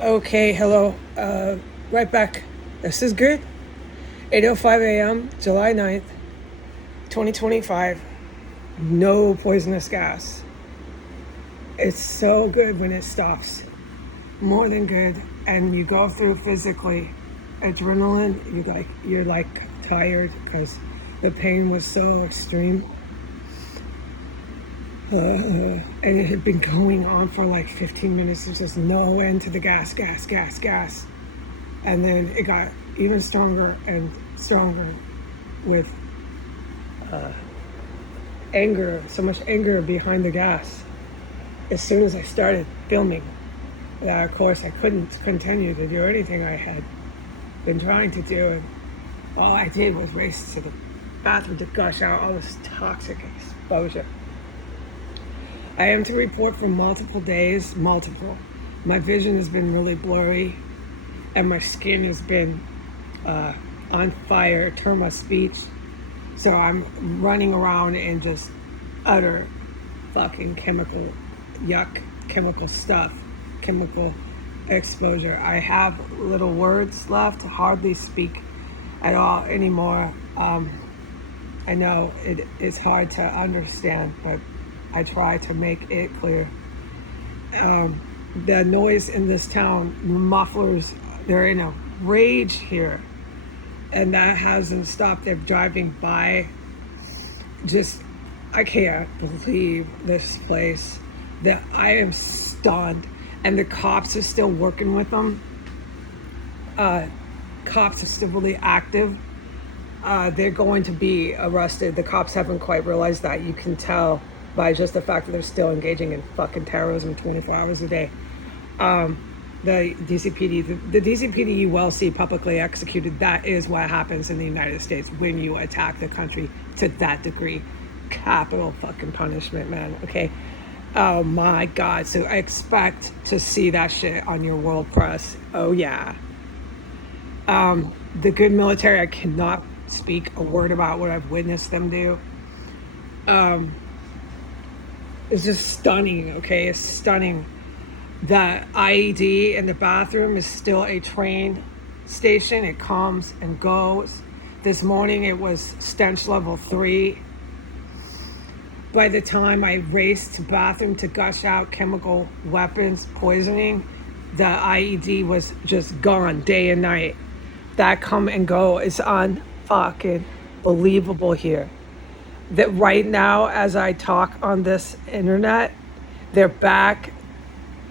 Okay, hello. Right back. This is good. 8:05 a.m., July 9th, 2025. No poisonous gas. It's so good when it stops. More than good. And you go through physically adrenaline. You're like tired because the pain was so extreme. And it had been going on for like 15 minutes. There's just no end to the gas, gas, gas, gas. And then it got even stronger and stronger with anger, so much anger behind the gas. As soon as I started filming, that of course I couldn't continue to do anything I had been trying to do. And all I did was race to the bathroom to gush out all this toxic exposure. I am to report for multiple days, multiple. My vision has been really blurry, and my skin has been on fire, turn my speech. So I'm running around in just utter fucking chemical yuck, chemical stuff, chemical exposure. I have little words left, hardly speak at all anymore. I know it is hard to understand, but I try to make it clear. The noise in this town, the mufflers, they're in a rage here. And that hasn't stopped. They're driving by. Just, I can't believe this place. That I am stunned. And the cops are still working with them. Cops are still really active. They're going to be arrested. The cops haven't quite realized that. You can tell by just the fact that they're still engaging in fucking terrorism 24 hours a day. The DCPD you will see publicly executed. That is what happens in the United States when you attack the country to that degree. Capital fucking punishment, man. Okay. Oh my God. So I expect to see that shit on your world press. Oh yeah. The good military, I cannot speak a word about what I've witnessed them do. It's just stunning, okay? It's stunning. The IED in the bathroom is still a train station. It comes and goes. This morning it was stench level 3. By the time I raced to bathroom to gush out chemical weapons poisoning, the IED was just gone day and night. That come and go is unfucking believable here. That right now, as I talk on this internet, they're back.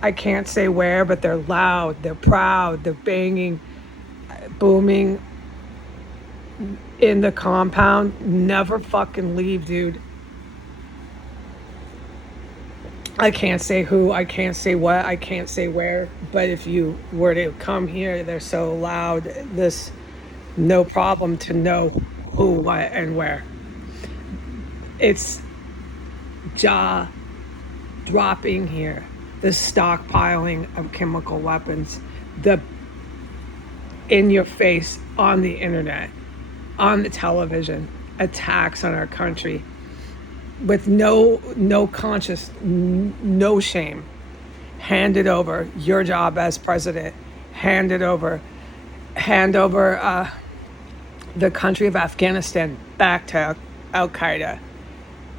I can't say where, but they're loud, they're proud, they're banging, booming in the compound. Never fucking leave, dude. I can't say who, I can't say what, I can't say where, but if you were to come here, they're so loud, this no problem to know who, what, and where. It's jaw dropping here. The stockpiling of chemical weapons, the in your face on the internet, on the television, attacks on our country with no conscious, no shame. Hand it over. Your job as president. Hand over the country of Afghanistan back to Al Qaeda.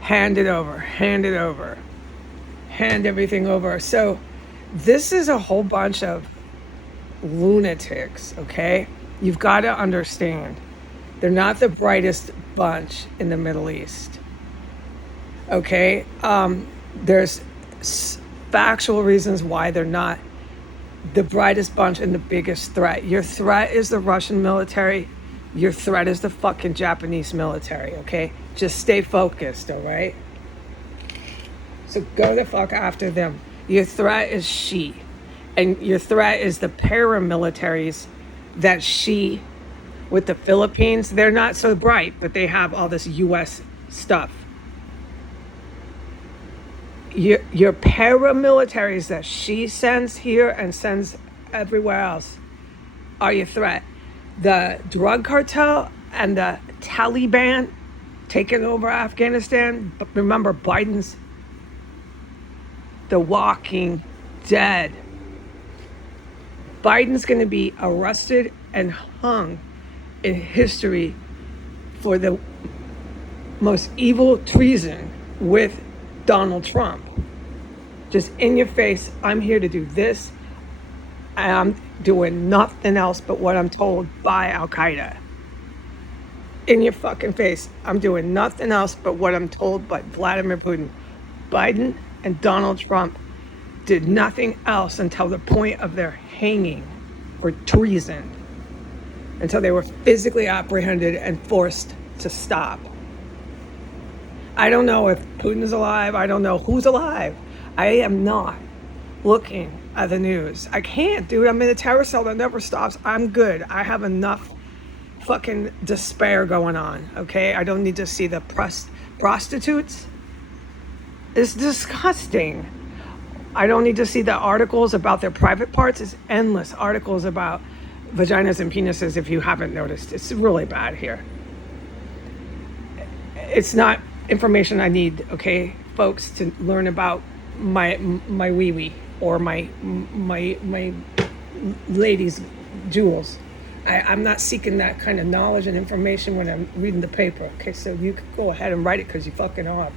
Hand it over. Hand it over. Hand everything over. So this is a whole bunch of lunatics, okay? You've got to understand. They're not the brightest bunch in the Middle East, okay? There's factual reasons why they're not the brightest bunch and the biggest threat. Your threat is the Russian military. Your threat is the fucking Japanese military, okay? Just stay focused, all right? So go the fuck after them. Your threat is Xi. And your threat is the paramilitaries that Xi with the Philippines. They're not so bright, but they have all this U.S. stuff. Your paramilitaries that Xi sends here and sends everywhere else are your threat. The drug cartel and the Taliban taking over Afghanistan. But remember, Biden's the walking dead. Biden's going to be arrested and hung in history for the most evil treason with Donald Trump. Just in your face, I'm here to do this. I'm doing nothing else but what I'm told by Al Qaeda. In your fucking face, I'm doing nothing else but what I'm told by Vladimir Putin. Biden and Donald Trump did nothing else until the point of their hanging for treason, until they were physically apprehended and forced to stop. I don't know if Putin is alive. I don't know who's alive. I am not looking at the news. I can't, dude. I'm in a terror cell that never stops. I'm good. I have enough fucking despair going on, okay? I don't need to see the prostitutes. It's disgusting. I don't need to see the articles about their private parts. It's endless articles about vaginas and penises, if you haven't noticed. It's really bad here. It's not information I need, okay, folks, to learn about my wee-wee or my ladies' jewels. I'm not seeking that kind of knowledge and information when I'm reading the paper, okay? So you can go ahead and write it because you fucking are,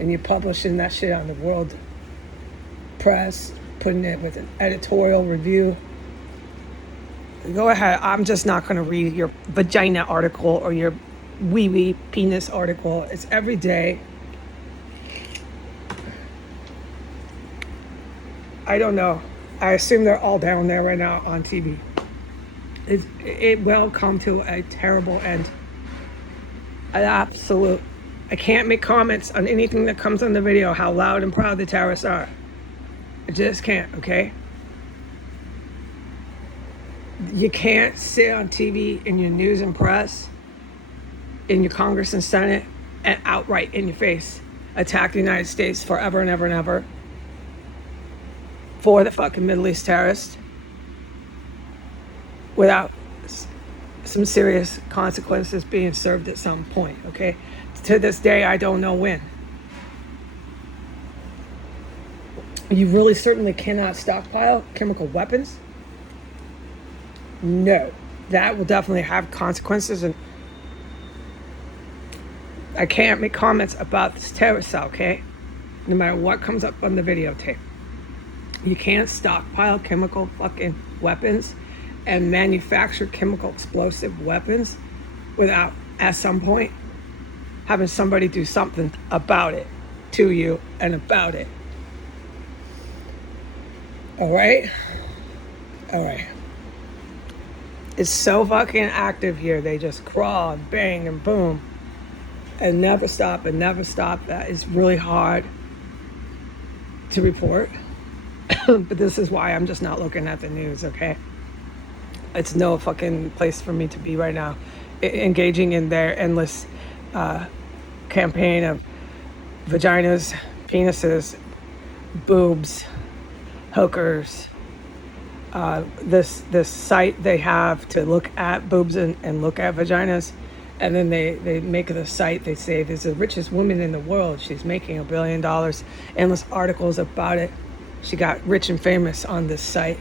and you're publishing that shit on the world press, putting it with an editorial review. Go ahead. I'm just not going to read your vagina article or your wee-wee penis article. It's every day. I don't know. I assume they're all down there right now on TV. It will come to a terrible end. An absolute. I can't make comments on anything that comes on the video, how loud and proud the terrorists are. I just can't, okay? You can't sit on TV in your news and press, in your Congress and Senate, and outright in your face attack the United States forever and ever and ever for the fucking Middle East terrorists without some serious consequences being served at some point, okay? To this day, I don't know when. You really certainly cannot stockpile chemical weapons. No, that will definitely have consequences, and I can't make comments about this terror cell, okay? No matter what comes up on the videotape. You can't stockpile chemical fucking weapons and manufacture chemical explosive weapons without, at some point, having somebody do something about it, to you, and about it. All right? All right. It's so fucking active here. They just crawl and bang and boom and never stop and never stop. That is really hard to report. But this is why I'm just not looking at the news, okay? It's no fucking place for me to be right now. Engaging in their endless campaign of vaginas, penises, boobs, hookers, this site they have to look at boobs and look at vaginas, and then they make the site, they say there's the richest woman in the world, she's making $1 billion, endless articles about it. She got rich and famous on this site,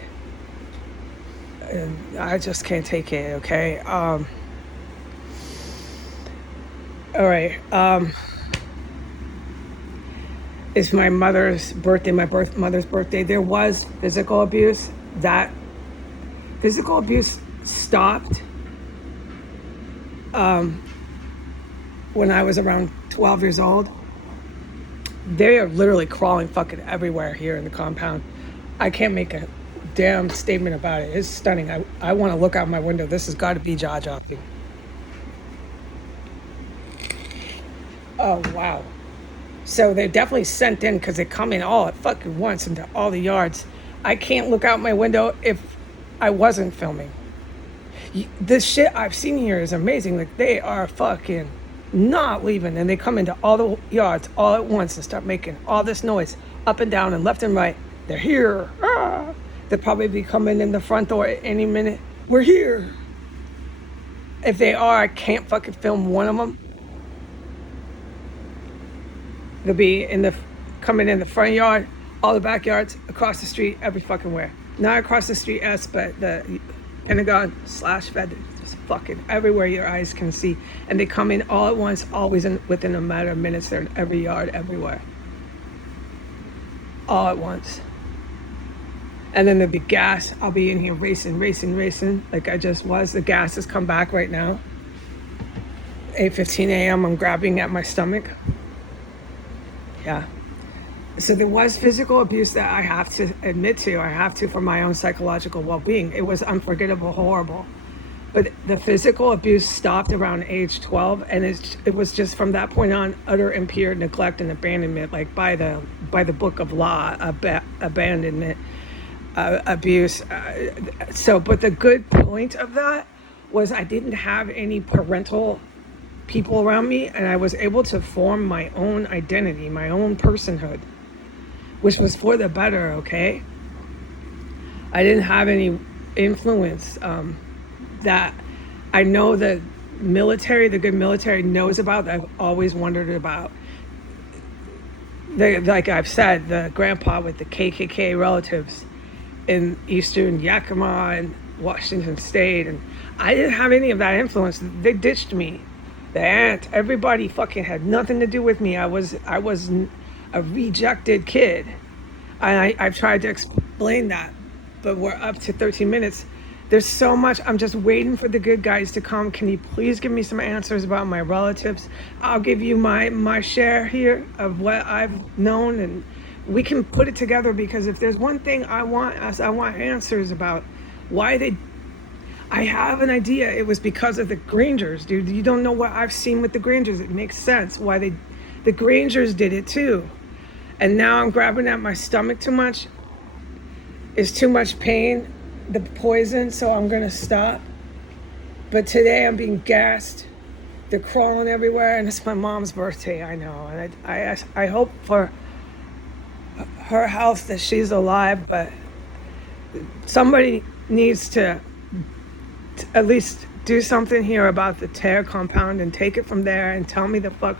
and I just can't take it, okay? All right. It's my mother's birthday, mother's birthday. There was physical abuse. That physical abuse stopped when I was around 12 years old. They are literally crawling fucking everywhere here in the compound. I can't make a damn statement about it. It's stunning. I want to look out my window. This has got to be jaw-dropping. Oh, wow. So they definitely sent in, because they come in all at fucking once into all the yards. I can't look out my window if I wasn't filming. This shit I've seen here is amazing. Like, they are fucking not leaving, and they come into all the yards all at once and start making all this noise up and down and left and right. They're here. Ah. They'll probably be coming in the front door at any minute. We're here. If they are, I can't fucking film one of them. They'll be coming in the front yard, all the backyards, across the street, every fucking where. Not across the street, yes, but the Pentagon slash Fed, just fucking everywhere your eyes can see. And they come in all at once, always within a matter of minutes. They're in every yard, everywhere. All at once. And then there'll be gas. I'll be in here racing, like I just was. The gas has come back right now. 8:15 a.m. I'm grabbing at my stomach. Yeah. So there was physical abuse that I have to admit to. I have to for my own psychological well-being. It was unforgettable, horrible. But the physical abuse stopped around age 12, and it was just from that point on utter impure neglect and abandonment, like by the book of law, abandonment, abuse. But the good point of that was I didn't have any parental people around me, and I was able to form my own identity, my own personhood, which was for the better, okay? I didn't have any influence that I know the military, the good military knows about, that I've always wondered about. Like I've said, the grandpa with the KKK relatives in Eastern Yakima and Washington State, and I didn't have any of that influence. They ditched me. The aunt, everybody fucking had nothing to do with me. I was a rejected kid. And I've tried to explain that, but we're up to 13 minutes. There's so much. I'm just waiting for the good guys to come. Can you please give me some answers about my relatives? I'll give you my share here of what I've known, and we can put it together, because if there's one thing I want answers about why they... I have an idea. It was because of the Grangers, dude. You don't know what I've seen with the Grangers. It makes sense why the Grangers did it too. And now I'm grabbing at my stomach too much. It's too much pain, the poison, so I'm gonna stop. But today I'm being gassed. They're crawling everywhere, and it's my mom's birthday, I know. And I hope for her health that she's alive, but somebody needs to at least do something here about the tear compound and take it from there and tell me the fuck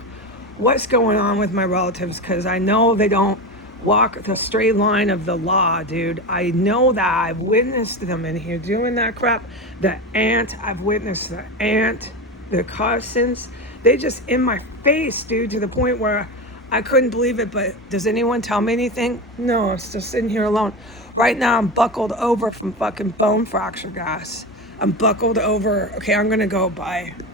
what's going on with my relatives, because I know they don't walk the straight line of the law, dude. I know that. I've witnessed them in here doing that crap. The aunt, I've witnessed the aunt, the cousins. They just in my face, dude, to the point where I couldn't believe it. But does anyone tell me anything? No, I'm still sitting here alone. Right now I'm buckled over from fucking bone fracture gas. I'm buckled over. Okay, I'm gonna go. Bye.